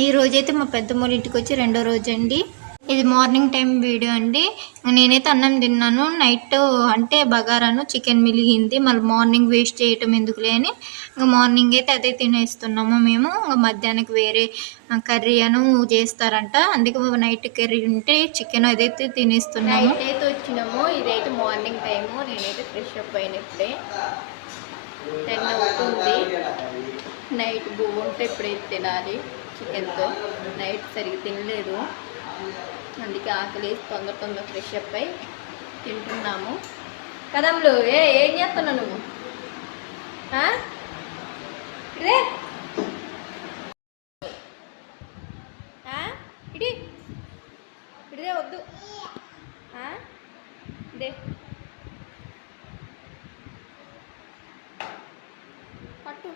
ఈ రోజైతే మా పెద్దమ్మోళ్ళ ఇంటికి వచ్చి రెండో రోజు అండి. ఇది మార్నింగ్ టైం వీడియో అండి. నేనైతే అన్నం తిన్నాను. నైట్ అంటే బగారాను చికెన్ మిలిగింది, మళ్ళీ మార్నింగ్ వేస్ట్ చేయటం ఎందుకులే అని ఇంకా మార్నింగ్ అయితే అదే తినేస్తున్నాము మేము. మధ్యాహ్నానికి వేరే కర్రీ అను చేస్తారంట, అందుకే నైట్ కర్రీ ఉంటే చికెన్ అదైతే తినేస్తున్నాము. నైట్ అయితే వచ్చినాము. ఇదైతే మార్నింగ్ టైము. నేనైతే ఫ్రెష్ అప్ అయిన ఇప్పుడే 10 అవుతుంది. నైట్ ఉంటే ఇప్పుడైతే తినాలి చికెన్తో. నైట్ సరిగ్గా తినలేదు, అందుకే ఆకలి తొందర ఫ్రెష్ అప్ అయి తింటున్నాము. కదమ్ములు ఏం చేస్తున్నావు నువ్వు? ఇదే ఇడి ఇదే వద్దు, ఇదే పట్టు.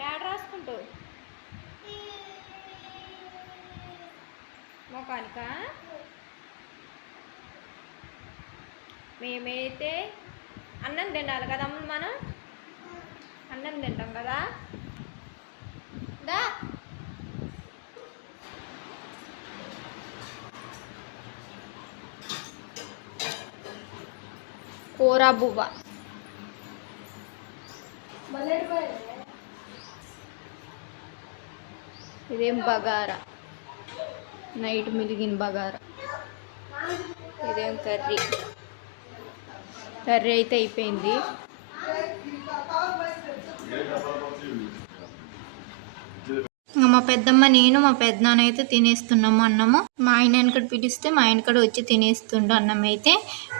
యాడ రాసుకుంటావు మొఖానిక? మేమైతే అన్నం తినాలి కదా, మనం అన్నం తింటాం కదా. దా కూర బువ్వ, ఇదేం బగారా, నైట్ మిలిగిన బగారా. ఇదేం కర్రీ అయితే అయిపోయింది. మా పెద్దమ్మ నేను మా పెద్దనాన్న అయితే తినేస్తున్నాము అన్నము. మా ఆయన వెనకడ పిలిస్తే మా ఆయన కూడా వచ్చి తినేస్తుండు అన్నం అయితే.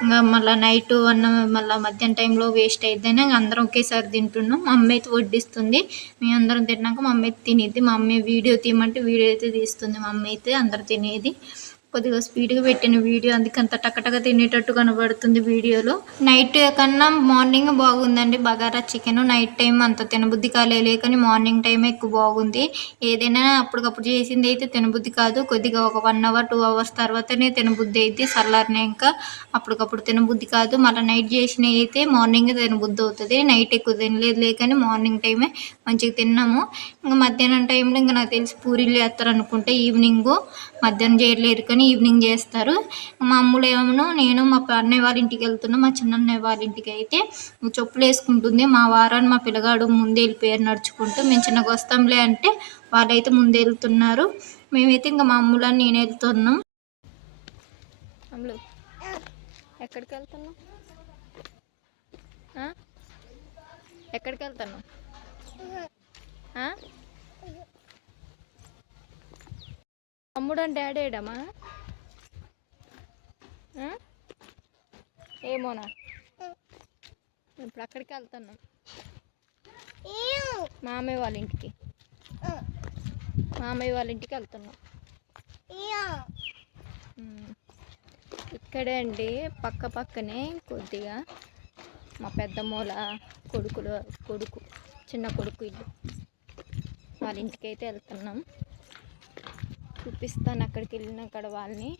ఇంకా మళ్ళీ నైట్ అన్నం మళ్ళీ మధ్యాహ్నం టైంలో వేస్ట్ అయిద్దని ఇంకా అందరం ఒకేసారి తింటున్నాం. మా అమ్మ అయితే వడ్డిస్తుంది. మేము అందరం తిన్నాక మా అమ్మ అయితే తినేది. మా అమ్మ వీడియో తీయమంటే వీడియో అయితే తీస్తుంది. మా అమ్మ అయితే అందరు తినేది. కొద్దిగా స్పీడ్గా పెట్టిన వీడియో, అందుకే అంత టక్కటక్క తినేటట్టు కనబడుతుంది వీడియోలో. నైట్ కన్నా మార్నింగ్ బాగుందండి బగారా చికెన్. నైట్ టైం అంత తినబుద్ధి కాలే, కానీ మార్నింగ్ టైమే ఎక్కువ బాగుంది. ఏదైనా అప్పటికప్పుడు చేసింది అయితే తినబుద్ధి కాదు, కొద్దిగా ఒక 1 అవర్ 2 అవర్స్ తర్వాతనే తినబుద్ధి అయితే. చల్లారినాక అప్పటికప్పుడు తినబుద్ధి కాదు. మళ్ళీ నైట్ చేసినవి అయితే మార్నింగ్ తినబుద్ధి అవుతుంది. నైట్ ఎక్కువ తినలేదు కానీ మార్నింగ్ టైమే మంచిగా తిన్నాము. ఇంకా మధ్యాహ్నం టైంలో ఇంకా నాకు తెలిసి పూరీలు చేస్తారు అనుకుంటే, ఈవినింగ్ మధ్యాహ్నం చేయలేరు కానీ ఈవినింగ్ చేస్తారు. మా అమ్ములు ఏమో నేను మా అన్నయ్య వాళ్ళ ఇంటికి వెళ్తున్నాం. మా చిన్న అన్నయ్య వాళ్ళ ఇంటికి అయితే చెప్పులు వేసుకుంటుంది. మా వారాన్ని మా పిల్లగాడు ముందే వెళ్ళిపోయారు నడుచుకుంటూ. మేము చిన్నగా వస్తాంలే అంటే వాళ్ళైతే ముందే వెళ్తున్నారు. మేమైతే ఇంకా మా అమ్ములని నేను వెళ్తున్నాం. అమ్ములు ఎక్కడికి వెళ్తున్నాం? ఎక్కడికి వెళ్తున్నాం? అమ్ముడు అంటే డాడీ ఏడమ్మా? ఏమోనా, ఇప్పుడు అక్కడికి వెళ్తున్నాం మామయ్య వాళ్ళ ఇంటికి. మామయ్య వాళ్ళ ఇంటికి వెళ్తున్నాం. ఇక్కడే అండి, పక్కనే కొద్దిగా మా పెద్దమ్మోళ్ళ కొడుకు చిన్న కొడుకు ఇల్లు. వాళ్ళ ఇంటికి అయితే వెళ్తున్నాం. చూపిస్తాను అక్కడికి వెళ్ళినాక వాళ్ళని.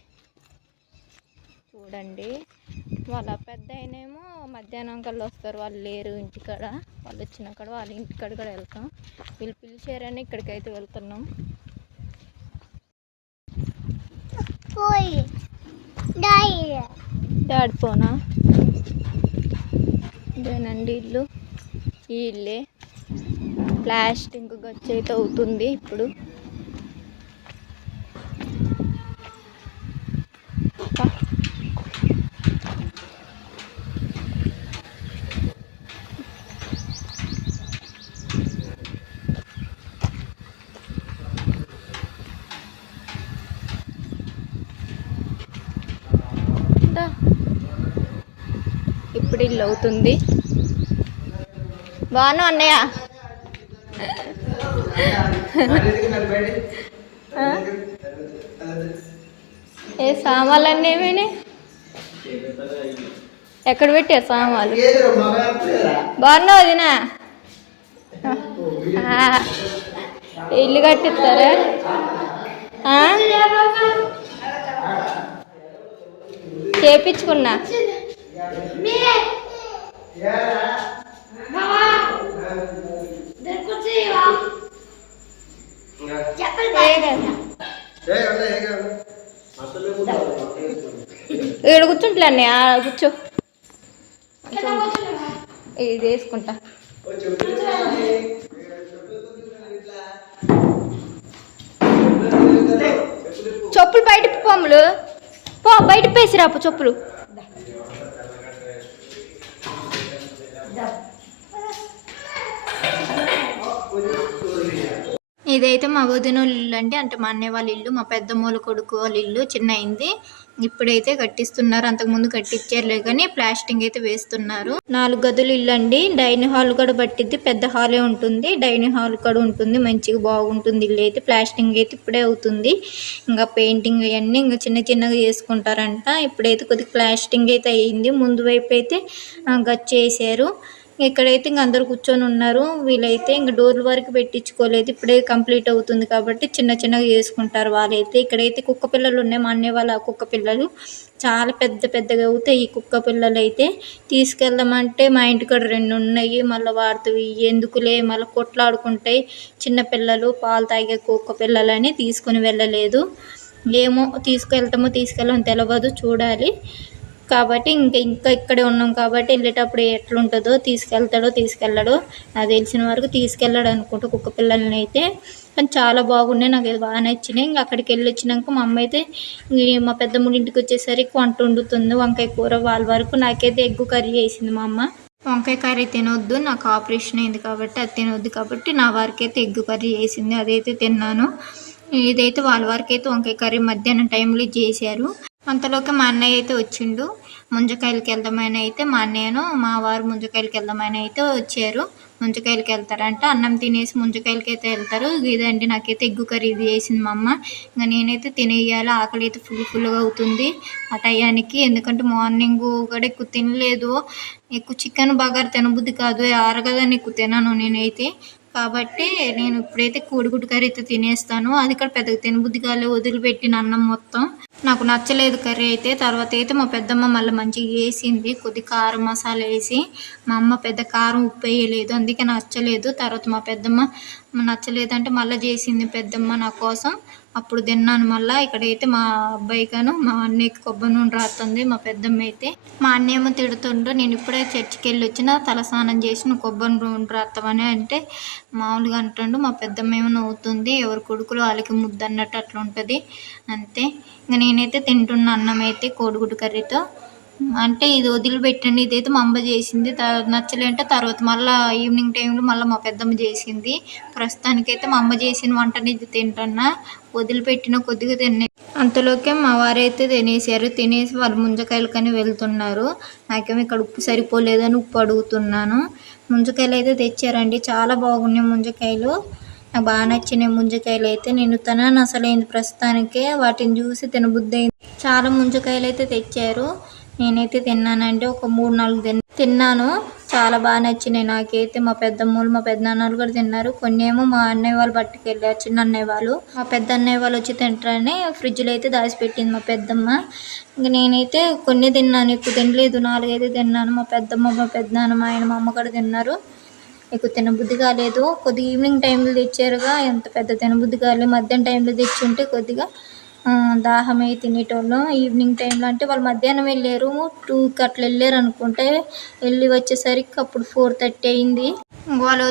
చూడండి, వాళ్ళ పెద్ద ఆయనేమో మధ్యాహ్నం కల్లా వస్తారు. వాళ్ళు లేరు ఇంటికాడ. వాళ్ళు వచ్చినాక వాళ్ళ ఇంటికాడ కూడా వెళ్తాం. వీళ్ళు పిలిచారని ఇక్కడికైతే వెళ్తున్నాం. డాడీ పోనా? ఇదేనండి ఇల్లు. ఈ ఇల్లే ప్లాస్టింగ్ గచ్చి అయితే అవుతుంది ఇప్పుడు. ఇప్పుడు ఇల్లు అవుతుంది. బాను అన్నయ్య, ఏ సామాన్లన్నీ ఏమైనా ఎక్కడ పెట్టారు సామాన్లు? బాగున్నావు వదినా? ఇల్లు కట్టిస్తారా? చేపించుకున్నా. ఇంట్లో కూర్చో. ఇది వేసుకుంటా. చెప్పులు బయట పొమ్ములు పో, బయట పేసిరాపు చెప్పులు. ఇదైతే మా వదిన ఇల్లు అంటే మా అన్నయ్య వాళ్ళ ఇల్లు, మా పెద్దమ్మోళ్ళ కొడుకు వాళ్ళ ఇల్లు చిన్న అయింది. ఇప్పుడైతే కట్టిస్తున్నారు, అంతకుముందు కట్టించారులే కానీ ప్లాస్టింగ్ అయితే వేస్తున్నారు. 4 గదులు ఇల్లు అండి. డైనింగ్ హాల్ కూడా పట్టిద్ది, పెద్ద హాలే ఉంటుంది. డైనింగ్ హాల్ కూడా ఉంటుంది, మంచిగా బాగుంటుంది ఇల్లు అయితే. ప్లాస్టింగ్ అయితే ఇప్పుడే అవుతుంది, ఇంకా పెయింటింగ్ అవన్నీ ఇంకా చిన్న చిన్నగా చేసుకుంటారంట. ఇప్పుడైతే కొద్దిగా ప్లాస్టింగ్ అయితే అయ్యింది. ముందు వైపు అయితే గచ్చేసారు. ఇక్కడైతే ఇంక అందరు కూర్చొని ఉన్నారు. వీళ్ళైతే ఇంక డోర్ల వరకు పెట్టించుకోలేదు, ఇప్పుడే కంప్లీట్ అవుతుంది కాబట్టి చిన్న చిన్నగా చేసుకుంటారు వాళ్ళైతే. ఇక్కడైతే కుక్క పిల్లలు ఉన్నాయి, మా అన్నయ్య వాళ్ళ కుక్క పిల్లలు చాలా పెద్ద పెద్దగా అవుతాయి ఈ కుక్క పిల్లలు అయితే. తీసుకెళ్దామంటే మా ఇంటికాడ 2 ఉన్నాయి, మళ్ళీ వాటితో ఎందుకులే మళ్ళీ కొట్లాడుకుంటాయి చిన్నపిల్లలు, పాలు తాగే కుక్క పిల్లలని తీసుకొని వెళ్ళలేదు. ఏమో తీసుకెళ్తామో తీసుకెళ్ళమో తెలియదు, చూడాలి. కాబట్టి ఇంకా ఇక్కడే ఉన్నాం కాబట్టి వెళ్ళేటప్పుడు ఎట్లుంటుందో, తీసుకెళ్తాడో తీసుకెళ్ళడో. నాకు తెలిసిన వరకు తీసుకెళ్ళాడు అనుకుంటా కుక్క పిల్లల్ని అయితే. కానీ చాలా బాగున్నాయి, నాకు ఇది బాగా నచ్చినాయి. ఇంకా అక్కడికి వెళ్ళి వచ్చినాక మా అమ్మ అయితే మా పెద్దమ్మ ఇంటికి వచ్చేసరికి వంట వండుతుంది, వంకాయ కూర. వాళ్ళ వరకు నాకైతే ఎగ్గు కర్రీ వేసింది మా అమ్మ. వంకాయ కర్రీ తినొద్దు, నాకు ఆపరేషన్ అయింది కాబట్టి అది తినొద్దు కాబట్టి నా వరకైతే ఎగ్గు కర్రీ వేసింది, అదైతే తిన్నాను. ఇదైతే వాళ్ళ వరకైతే వంకాయ కర్రీ మధ్యాహ్నం టైంలో చేశారు. అంతలోకి మా అన్నయ్య అయితే వచ్చిండు. ముంజకాయలకి వెళ్దామని అయితే మా అన్నయ్యను మా వారు ముంజకాయలకి వెళ్దామని అయితే వచ్చారు. ముంజకాయలకి వెళ్తారంట, అన్నం తినేసి ముంజకాయలకి అయితే వెళ్తారు. ఇదండి నాకైతే ఎగ్గు కర్రీ ఇది వేసింది మా అమ్మ. ఇంకా నేనైతే తినేయాలి, ఆకలి అయితే ఫుల్గా అవుతుంది ఆ టయానికి. ఎందుకంటే మార్నింగ్ కూడా ఎక్కువ తినలేదు, ఎక్కువ చికెన్ బగారు తినబుద్ధి కాదు, అరగదని ఎక్కువ తినను నేనైతే. కాబట్టి నేను ఇప్పుడైతే కోడిగుడ్డు కర్రీ అయితే తినేస్తాను. అది కూడా పెద్దగా తినబుద్ధి కాలేదు, వదిలిపెట్టిన అన్నం మొత్తం నాకు నచ్చలేదు కర్రీ అయితే. తర్వాత అయితే మా పెద్దమ్మ మళ్ళీ మంచిగా వేసింది, కొద్ది కారం మసాలా వేసి. మా అమ్మ పెద్ద కారం ఉప్పు వేయలేదు, అందుకే నచ్చలేదు. తర్వాత మా పెద్దమ్మ నచ్చలేదంటే మళ్ళీ చేసింది పెద్దమ్మ నా కోసం, అప్పుడు తిన్నాను మళ్ళీ. ఇక్కడైతే మా అబ్బాయిగాను మా అన్నయ్యకి కొబ్బరి నూనె రాస్తుంది మా పెద్దమ్మ అయితే. మా అన్నయ్య ఏమో తిడుతుండ్రు, నేను ఇప్పుడే చర్చికి వెళ్ళి వచ్చిన, తలస్నానం చేసి నువ్వు కొబ్బరి నూనె రాస్తామని అంటే మామూలుగా అంటుండు. మా పెద్దమ్మ ఏమో నవ్వుతుంది, ఎవరి కొడుకులు వాళ్ళకి ముద్దు అన్నట్టు అట్లా ఉంటుంది అంతే. ఇంకా నేనైతే తింటున్న అన్నం అయితే కోడిగుడ్డు కర్రీతో. అంటే ఇది వదిలిపెట్టండి, ఇదైతే మా అమ్మ చేసింది, నచ్చలేంటే తర్వాత మళ్ళీ ఈవినింగ్ టైంలో మళ్ళీ మా పెద్దమ్మ చేసింది. ప్రస్తుతానికైతే మా అమ్మ చేసిన వంటని ఇది తింటున్నా, వదిలిపెట్టిన కొద్దిగా తిన్నాయి. అంతలోకే మా వారైతే తినేసారు, తినేసి వాళ్ళు ముంజకాయలు కానీ వెళ్తున్నారు. నాకేమో ఇక్కడ ఉప్పు సరిపోలేదని ఉప్పు అడుగుతున్నాను. ముంజకాయలు అయితే తెచ్చారండి, చాలా బాగున్నాయి ముంజకాయలు, నాకు బాగా నచ్చినాయి ముంజకాయలు అయితే. నేను తినను అసలైంది ప్రస్తుతానికే, వాటిని చూసి తినబుద్ధి అయింది. చాలా ముంజకాయలు అయితే తెచ్చారు, నేనైతే తిన్నానండి, ఒక 3-4 తిన్నాను, చాలా బాగా నచ్చినాయి నాకైతే. మా పెద్దమ్మలు మా పెద్దనాన్నలు కూడా తిన్నారు. కొన్ని ఏమో మా అన్నయ్య వాళ్ళు పట్టుకెళ్ళారు, చిన్న అన్నయ్య వాళ్ళు. మా పెద్ద అన్నయ్య వాళ్ళు వచ్చి తింటారని ఫ్రిడ్జ్లో అయితే దాచిపెట్టింది మా పెద్దమ్మ. ఇంక నేనైతే కొన్ని తిన్నాను, ఎక్కువ తినలేదు, 4-5 తిన్నాను. మా పెద్దమ్మ మా పెద్దనాన్న మా ఆయన మా అమ్మ కూడా తిన్నారు. ఎక్కువ తినబుద్ధి కాలేదు, కొద్దిగా ఈవినింగ్ టైంలో తెచ్చారుగా, ఎంత పెద్ద తినబుద్ధి కాలేదు. మధ్యాహ్నం టైంలో తెచ్చి ఉంటే కొద్దిగా దాహమై తినేటోళ్ళం. ఈవినింగ్ టైంలో అంటే వాళ్ళు మధ్యాహ్నం వెళ్ళారు, 2కి అట్లా వెళ్ళారు అనుకుంటే. వెళ్ళి వచ్చేసరికి అప్పుడు 4:30 అయింది. వాళ్ళు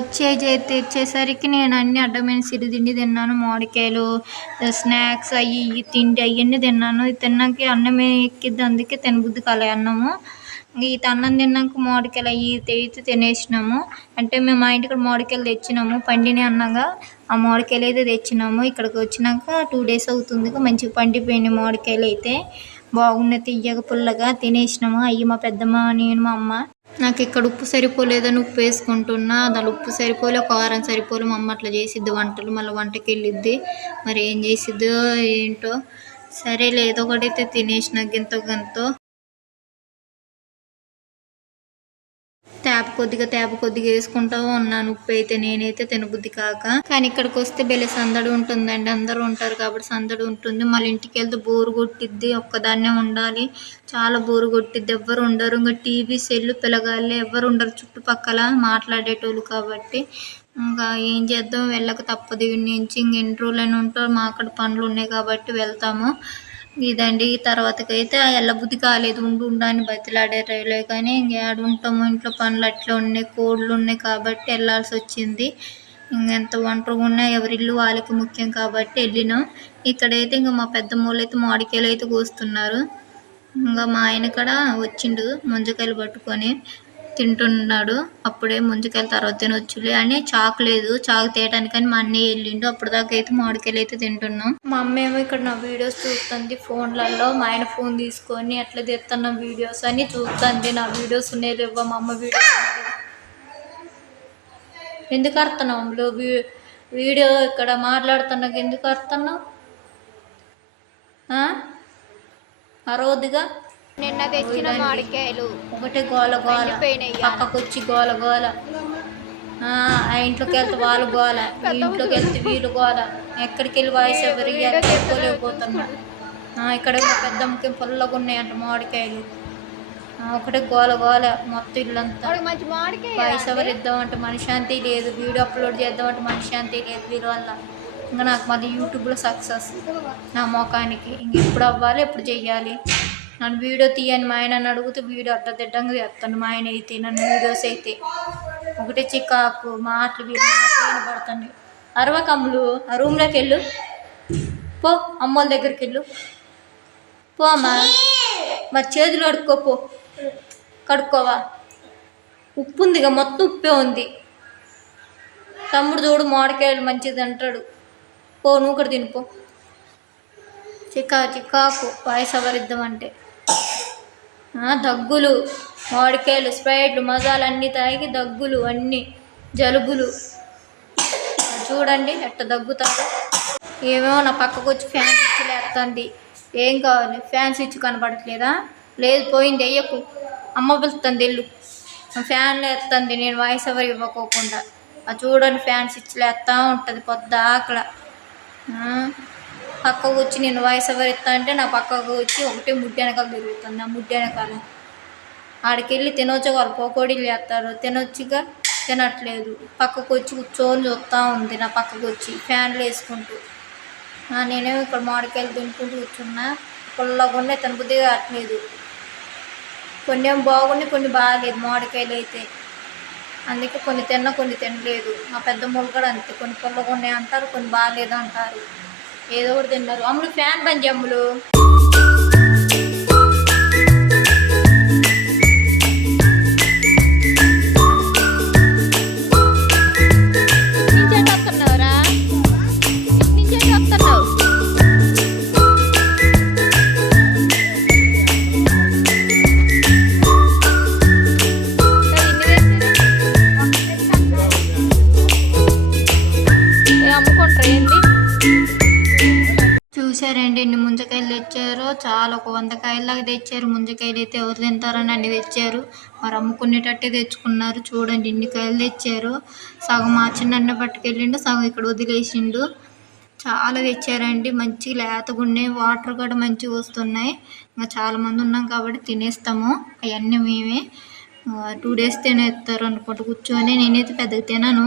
తెచ్చేసరికి నేను అన్ని అడ్డమైన సిరిదిండి తిన్నాను, మామిడికాయలు, స్నాక్స్ అవి ఇవి తిండి అవన్నీ తిన్నాను. తిన్నాక అన్నమే ఎక్కిద్ది, అందుకే తినబుద్ధి కాలే అన్నము. ఈత అన్నం తిన్నాక మామిడికాయలు అవి అయితే తినేసినాము. అంటే మేము మా ఇంటికి మామిడికాయలు తెచ్చినాము, పండిని అన్నగా ఆ మామిడికాయలు అయితే తెచ్చినాము. ఇక్కడికి వచ్చినాక 2 days అవుతుంది, మంచిగా పండిపోయినాయి మామిడికాయలు అయితే, బాగున్నాయి తియ్యగా పుల్లగా. తినేసినాము అవి మా పెద్దమ్మ నేను మా అమ్మ. నాకు ఇక్కడ ఉప్పు సరిపోలేదని ఉప్పు వేసుకుంటున్నా, దాని ఉప్పు సరిపోలే, కారం సరిపోలే. మా అమ్మ అట్లా చేసిద్ది వంటలు, మళ్ళీ వంటకి వెళ్ళిద్ది, మరి ఏం చేసిద్దో ఏంటో. సరేలే ఏదో ఒకటైతే తినేసిన గింతో గంతో. తేప కొద్దిగా వేసుకుంటూ ఉన్నాను ఉప్పు అయితే, నేనైతే తినబుద్ధి కాక. కానీ ఇక్కడికి వస్తే బెల్లి సందడి ఉంటుందండి, అందరూ ఉంటారు కాబట్టి సందడి ఉంటుంది. మళ్ళీ ఇంటికి వెళ్తే బోరు కొట్టిద్ది, ఒక్కదాన్నే ఉండాలి, చాలా బోరు కొట్టిద్ది, ఎవ్వరు ఉండరు. ఇంకా టీవీ సెల్లు పిల్లగాళ్ళే ఎవ్వరు ఉండరు చుట్టుపక్కల మాట్లాడేటోళ్ళు కాబట్టి. ఇంకా ఏం చేద్దాం, వెళ్ళక తప్పదు. నుంచి ఇంక ఎన్ని రోజులైనా ఉంటారు, మా అక్కడ పనులు ఉన్నాయి కాబట్టి వెళ్తాము. ఇదండి. తర్వాతకైతే ఎల్లబుద్ధి కాలేదు. ఉండు ఉండు అని బతిలాడారులే కానీ ఇంకేడ ఉంటాము, ఇంట్లో పనులు అట్లా ఉన్నాయి, కోళ్ళు ఉన్నాయి కాబట్టి వెళ్ళాల్సి వచ్చింది. ఇంకెంత ఒంటరిగా ఉన్నా ఎవరి ఇల్లు వాళ్ళకి ముఖ్యం కాబట్టి వెళ్ళినాం. ఇక్కడైతే ఇంకా మా పెద్దమ్మోళ్ళు అయితే మామిడికాయలు అయితే కోస్తున్నారు. ఇంకా మా ఆయన కూడా వచ్చిండు ముంజకాయలు పట్టుకొని తింటున్నాడు. అప్పుడే ముంజకాయలు తర్వాత తినొచ్చులే అని చాకు లేదు, చాకు తేయడానికని మా అన్నయ్య వెళ్ళిండు. అప్పటిదాకా అయితే మామిడికాయలు అయితే తింటున్నాం. మా అమ్మ ఏమో ఇక్కడ నా వీడియోస్ చూస్తుంది ఫోన్లలో. మా ఆయన ఫోన్ తీసుకొని అట్లా తీస్తున్న వీడియోస్ అని చూస్తుంది. నా వీడియోస్ ఉన్నాయి లేవో, మా అమ్మ వీడియోస్ ఎందుకు అర్థనావు వీడియో ఇక్కడ మాట్లాడుతున్నాక ఎందుకు అర్థన్నావు? అరవద్దుగా. నిన్న తెచ్చిన మామిడికాయలు ఒకటే గోల గోల, పక్కకు వచ్చి గోల గోల. ఆ ఇంట్లోకి వెళ్తే వాళ్ళు గోల, ఈ ఇంట్లోకి వెళ్తే వీళ్ళు గోల. ఎక్కడికి వెళ్ళి వాయిస్ ఎవరికి చెప్పుకోలేకపోతున్నా. ఇక్కడ పెద్దమ్మకి పుల్లగా ఉన్నాయంట మామిడికాయలు. ఒకటే గోల గోల మొత్తం ఇల్లంతా. వాయిస్ ఎవరు ఇద్దామంటే మనశ్శాంతి లేదు, వీడియో అప్లోడ్ చేద్దామంటే మనశ్శాంతి లేదు వీళ్ళ వల్ల. ఇంకా నాకు మళ్ళీ యూట్యూబ్లో సక్సెస్ నా మొఖానికి. ఇంక ఎప్పుడు అవ్వాలి, ఎప్పుడు చెయ్యాలి. నన్ను వీడియో తీయని మా ఆయన అడిగితే వీడియో అడ్డదిడ్డంగా చేస్తాను. మా ఆయన అయితే నన్ను వీడియోస్ అయితే ఒకటే చికాకు, మాటలు వినబడుతుంది. అరవకమ్ములు ఆ రూమ్లోకి వెళ్ళు పో, అమ్మోళ్ళ దగ్గరికి వెళ్ళు పో. అమ్మా మరి చేతులు కడుక్కోపో. కడుక్కోవా? ఉప్పు ఉందిగా, మొత్తం ఉప్పే ఉంది. తమ్ముడు చూడు మామిడికాయలు మంచిది అంటాడు. పో నువ్వు కూడా తినిపో. చికాకు వాయిస్ ఎవరిద్దామంటే దగ్గులు, మామిడికాయలు, స్ప్రైట్లు, మజాలు అన్నీ తాగి దగ్గులు, అన్నీ జలుబులు. చూడండి ఎట్ట దగ్గుతాడు. ఏమేమో నా పక్కకు వచ్చి ఫ్యాన్ స్విచ్ లేస్తుంది. ఏం కావాలి? ఫ్యాన్ స్విచ్ కనపడట్లేదా? లేదు, పోయింది, వెయ్యకు. అమ్మ పిలుస్తుంది వెళ్ళు. ఫ్యాన్లు ఎత్తుంది నేను వాయిస్ ఎవరు ఇవ్వకోకుండా. చూడండి ఫ్యాన్ స్విచ్లు ఎత్తా ఉంటుంది పొద్దాకల. పక్కకు వచ్చి నేను వాయిస్ ఎవరు ఎత్తా అంటే నా పక్కకు వచ్చి ఒకటే ముడ్డి వెనకాల తిరుగుతుంది. ఆ ముడ్డి వెనకాల ఆడికి వెళ్ళి తినొచ్చు, వాళ్ళు పకోడీలు చేస్తారు, తినొచ్చుగా తినట్లేదు. పక్కకు వచ్చి కూర్చొని చూస్తూ ఉంది నా పక్కకు వచ్చి ఫ్యాన్లు వేసుకుంటూ. నేనేమో ఇక్కడ మామిడికాయలు తినుకుంటూ కూర్చున్నా. పుల్లగా ఉన్నాయి, తినబుద్ధి కావట్లేదు. కొన్ని ఏమో బాగున్నాయి, కొన్ని బాగాలేదు మామిడికాయలు అయితే. అందుకే కొన్ని తిన్నా, కొన్ని తినలేదు. మా పెద్దమ్మలు కూడా అంతే, కొన్ని పుల్లగా ఉన్నాయి అంటారు, కొన్ని బాగాలేదు అంటారు. ఏదో ఒకటి తిన్నారు. అమ్ములు ఫ్యాన్ బంద్ అమ్ములు. చూసారండి ఎన్ని ముంజకాయలు తెచ్చారో, చాలా ఒక 100 కాయల్లాగా తెచ్చారు. ముంజకాయలు అయితే ఎవరు తింటారని అన్ని తెచ్చారు. మరి అమ్ముకునేటట్టే తెచ్చుకున్నారు. చూడండి ఇన్ని కాయలు తెచ్చారు. సగం మా చిన్న పట్టుకెళ్ళిండు, సగం ఇక్కడ వదిలేసిండు. చాలా తెచ్చారండి. మంచిగా లేతగా ఉన్నాయి, వాటర్ కూడా మంచిగా వస్తున్నాయి. ఇంకా చాలామంది ఉన్నాం కాబట్టి తినేస్తాము. అవన్నీ మేమే 2 days తినేస్తారు అనుకుంటూ కూర్చొని. నేనైతే పెద్దగా తినను,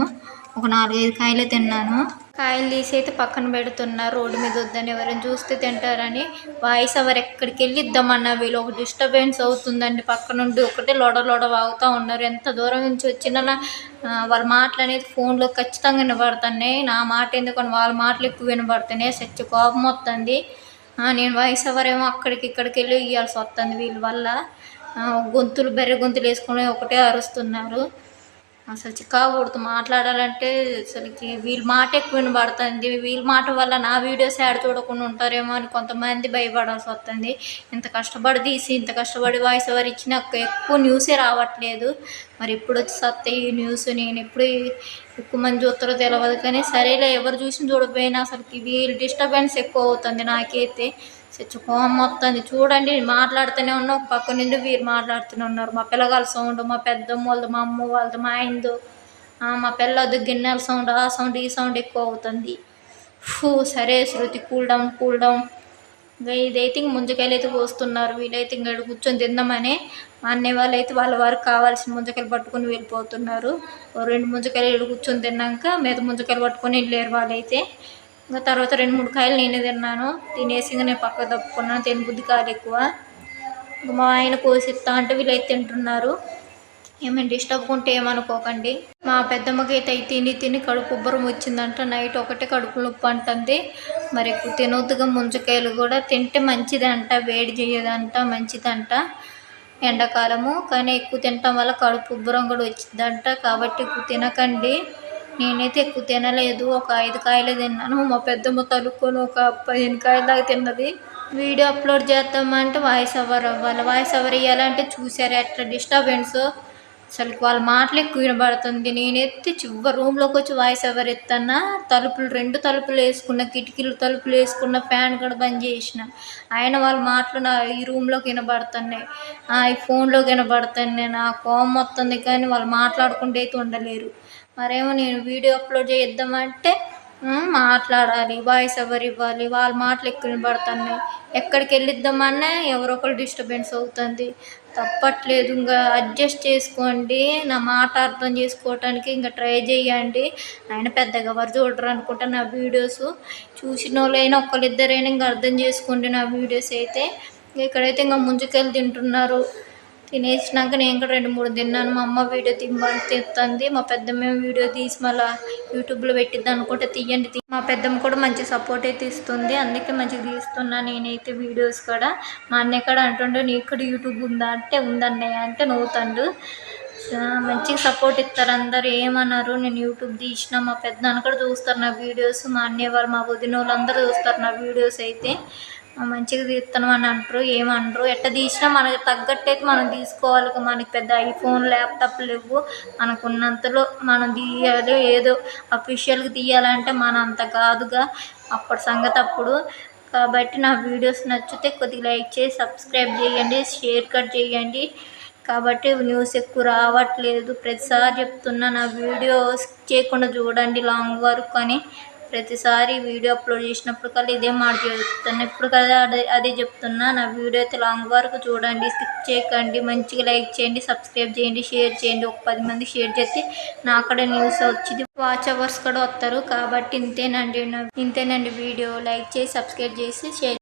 ఒక 4-5 కాయలే తిన్నాను. కాయలు తీసి అయితే పక్కన పెడుతున్నారు. రోడ్డు మీద వద్దని ఎవరైనా చూస్తే తింటారని. వాయిస్ ఎవరు ఎక్కడికి వెళ్ళి ఇద్దామన్నా వీళ్ళు ఒక డిస్టర్బెన్స్ అవుతుందండి. పక్క నుండి ఒకటే లొడ వాగుతూ ఉన్నారు. ఎంత దూరం నుంచి వచ్చినా వాళ్ళ మాటలు అనేది ఫోన్లో ఖచ్చితంగా వినబడుతున్నాయి. నా మాట ఎందుకని వాళ్ళ మాటలు ఎక్కువ వినబడుతున్నాయి. సచ్చి కోపం వస్తుంది. నేను వాయిస్ ఎవరేమో అక్కడికి ఇక్కడికి వెళ్ళి ఇవ్వాల్సి వస్తుంది వీళ్ళ వల్ల. బెర్రె గొంతులు వేసుకొని ఒకటే అరుస్తున్నారు. అసలు చికాకుడుతూ మాట్లాడాలంటే అసలుకి వీళ్ళ మాట ఎక్కువ వినబడుతుంది. వీళ్ళ మాట వల్ల నా వీడియోస్ యాడ్ చూడకుండా ఉంటారేమో అని కొంతమంది భయపడాల్సి వస్తుంది. ఇంత కష్టపడి తీసి, ఇంత కష్టపడి వాయిస్ ఓవర్ ఇచ్చినా ఎక్కువ న్యూసే రావట్లేదు. మరి ఎప్పుడు వచ్చి వస్తాయి ఈ న్యూస్? నేను ఎప్పుడు ఎక్కువ మంది చూస్తారో తెలియదు కానీ సరేలే, ఎవరు చూసి చూడకపోయినా అసలుకి వీళ్ళు డిస్టర్బెన్స్ ఎక్కువ అవుతుంది నాకైతే. కోపం వస్తుంది. చూడండి మాట్లాడుతూనే ఉన్నా, ఒక పక్క నుండి వీరు మాట్లాడుతూనే ఉన్నారు. మా పిల్లగాల సౌండ్, మా పెద్దమ్మ వాళ్ళది, మా అమ్మ వాళ్ళది, మా ఆయనదు, మా పిల్లది గిన్నెల సౌండ్, ఆ సౌండ్ ఈ సౌండ్ ఎక్కువ అవుతుంది. సరే శృతి, కూల్ డౌన్. ఇంకా ఇదైతే ఇంక ముంజకాయలు అయితే కోస్తున్నారు. వీళ్ళైతే ఇంకా కూర్చొని తిందామని. మా అన్నయ్య వాళ్ళు అయితే వాళ్ళ వారికి కావాల్సిన ముంజకాయలు పట్టుకొని వెళ్ళిపోతున్నారు. 2 ముంజకాయలు కూర్చొని తిన్నాక మీద ముంజకాయలు పట్టుకొని వెళ్ళారు వాళ్ళైతే. ఇంకా తర్వాత 2-3 కాయలు నేనే తిన్నాను. తినేసి ఇంకా నేను పక్కకు తప్పుకున్నాను. తినబుద్ధి కాదు ఎక్కువ. ఇంకా మా ఆయన కోసిస్తా అంటే వీళ్ళైతే తింటున్నారు. ఏమైనా డిస్టర్బ్ ఉంటే ఏమనుకోకండి. మా పెద్దమ్మకి అయితే తిని తిని కడుపు ఉబ్బరం వచ్చిందంట. నైట్ ఒకటే కడుపు నొప్పి అంటుంది. మరి ఎక్కువ తినొద్దుగా. ముంజకాయలు కూడా తింటే మంచిదంట, వేడి చేయదంట, మంచిదంట ఎండాకాలము. కానీ ఎక్కువ తినటం వల్ల కడుపు ఉబ్బరం కూడా వచ్చిందంట. కాబట్టి ఎక్కువ తినకండి. నేనైతే ఎక్కువ తినలేదు. ఒక 5 కాయలే తిన్నాను. మా పెద్దమ్మ తలుక్కొని ఒక 15 కాయల దాకా తిన్నది. వీడియో అప్లోడ్ చేద్దామంటే వాయిస్ ఓవర్ అవ్వాలి. వాయిస్ ఓవర్ ఇవ్వాలంటే చూసారా ఎట్లా డిస్టర్బెన్స్. అసలు వాళ్ళ మాటలు ఎక్కువ వినబడుతుంది. నేనైతే చివరి రూమ్లోకి వచ్చి వాయిస్ ఓవర్ ఎత్తన్నా. తలుపులు 2 తలుపులు వేసుకున్న, కిటికీలు తలుపులు వేసుకున్న, ఫ్యాన్ కూడా బంద్ చేసిన. ఆయన వాళ్ళ మాటలు నా ఈ రూమ్లోకి వినబడుతున్నాయి, ఈ ఫోన్లోకి వినబడుతున్నాయి. నా కోపం వస్తుంది కానీ వాళ్ళు మాట్లాడుకుంటూ అయితే ఉండలేరు. మరేమో నేను వీడియో అప్లోడ్ చేద్దామంటే మాట్లాడాలి, వాయిస్ ఓవర్ ఇవ్వాలి. వాళ్ళ మాటలు ఎక్కువ వినబడుతున్నాయి. ఎక్కడికి వెళ్ళిద్దామన్నా ఎవరో ఒకరు డిస్టర్బెన్స్ అవుతుంది. తప్పట్లేదు, ఇంకా అడ్జస్ట్ చేసుకోండి. నా మాట అర్థం చేసుకోవటానికి ఇంకా ట్రై చేయండి. ఆయన పెద్దగా ఎవరు చూడరు అనుకుంటా నా వీడియోస్. చూసిన వాళ్ళైనా ఒకళ్ళిద్దరైనా ఇంకా అర్థం చేసుకోండి నా వీడియోస్ అయితే. ఇక్కడైతే ఇంకా ముంజకాయలు తింటున్నారు. తినేసినాక నేను కూడా 2-3 తిన్నాను. మా అమ్మ వీడియో తిమ్మని తెస్తుంది. మా పెద్దమ్మ వీడియో తీసి మళ్ళీ యూట్యూబ్లో పెట్టిద్ది అనుకుంటే తీయండి. మా పెద్దమ్మ కూడా మంచి సపోర్ట్ అయితే ఇస్తుంది. అందుకే మంచిగా తీస్తున్నా నేనైతే వీడియోస్ కూడా. మా అన్నయ్య కూడా అంటుండే నీకు కూడా యూట్యూబ్ ఉందా అంటే ఉందన్నయ్య అంటే నవ్వుతాడు. మంచిగా సపోర్ట్ ఇస్తారు అందరు, ఏమన్నారు. నేను యూట్యూబ్ తీసిన మా పెద్దనాన్న కూడా చూస్తారు నా వీడియోస్. మా అన్నయ్య వాళ్ళు, మా వదిన వాళ్ళు అందరూ చూస్తారు నా వీడియోస్ అయితే. మంచిగా తీస్తున్నాం అని అంటారు, ఏమనరు. ఎట్లా తీసినా మనకు తగ్గట్టు అయితే మనం తీసుకోవాలి. మనకి పెద్ద ఐఫోన్, ల్యాప్టాప్ లేవు. మనకున్నంతలో మనం తీయాలి. ఏదో అఫీషియల్గా తీయాలంటే మన అంత కాదుగా, అప్పటి సంగతి అప్పుడు. కాబట్టి నా వీడియోస్ నచ్చితే కొద్దిగా లైక్ చేసి సబ్స్క్రైబ్ చేయండి, షేర్ కట్ చేయండి. కాబట్టి న్యూస్ ఎక్కువ రావట్లేదు. ప్రతిసారి చెప్తున్నా నా వీడియో స్కిప్ చేయకుండా చూడండి లాంగ్ వరకు అని. ప్రతిసారి వీడియో అప్లోడ్ చేసినప్పుడు కల్లా ఇదే మాట చెప్తున్నా. ఇప్పుడు కదా అదే చెప్తున్నా. నా వీడియో అయితే లాంగ్ వరకు చూడండి, స్కిప్ చేయకండి. మంచిగా లైక్ చేయండి, సబ్స్క్రైబ్ చేయండి, షేర్ చేయండి. ఒక 10 మంది షేర్ చేస్తే నా కూడా న్యూస్ వచ్చింది, వాచ్ అవర్స్ కూడా వస్తారు. కాబట్టి ఇంతేనండి వీడియో. లైక్ చేసి సబ్స్క్రైబ్ చేసి షేర్